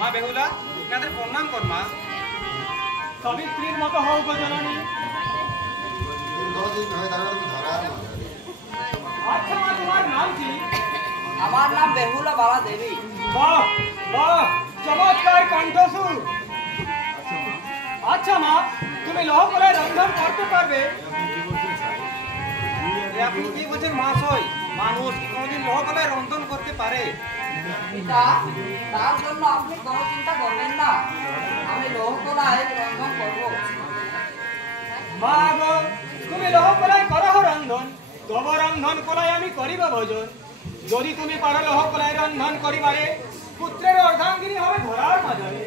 মা বেহুলা তাদের প্রণাম কর মা। সাবিত্রীর মতো হও গো জননী। আচ্ছা মা, তোমার নাম কি? আমার নাম বেহুলা বালা দেবী। বাহ বাহ, চমৎকার কণ্ঠস্বর। আচ্ছা মা, তুমি লৌহ কলায় রন্ধন করতে পারবে? আপনি কি বলছেন মহাশয়? মানুষ কি কোনোদিন লৌহ কলায় রন্ধন করতে পারে? পিতা, তার জন্য আপনি কোনো চিন্তা করবেন না, আমি লৌহ কলায় রন্ধন করব। মা গো, তুমি লৌহ কলায় করহ রন্ধন, তব রন্ধন কলায় আমি করিব ভোজন। যদি তুমি পারো লৌহ কলায় রন্ধন করিবারে, পুত্রের অর্ধাঙ্গিনী হবে ধরার মাঝারে।